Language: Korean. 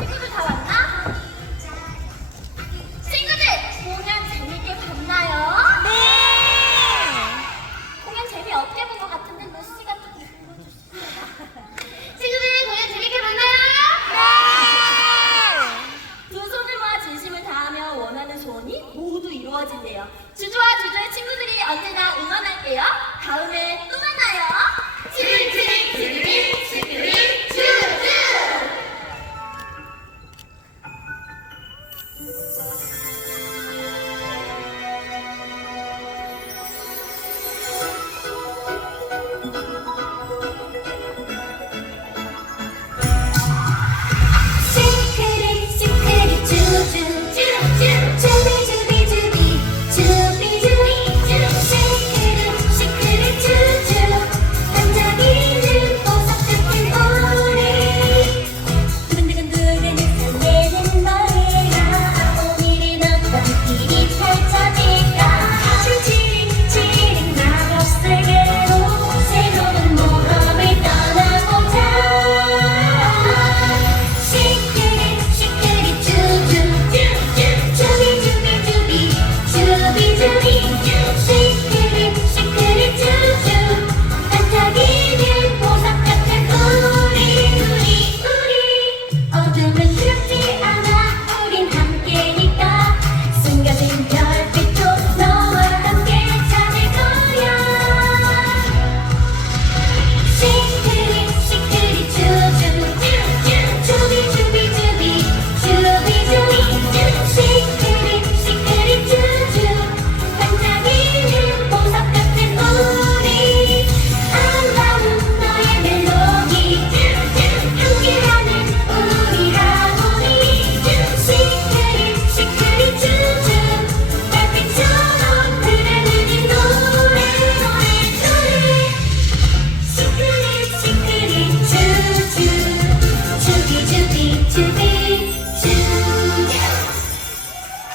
친구들 다 왔나? 친구들 공연 재밌게 봤나요? 네! 공연 재미없게 본 것 같은데 루시가 조금 불러주시요 친구들 공연 재밌게 봤나요? 네! 두 손을 모아 진심을 다하며 원하는 소원이 모두 이루어진대요. 주주와 주주의 친구들이 언제나 응원할게요. 다음에 to be, to.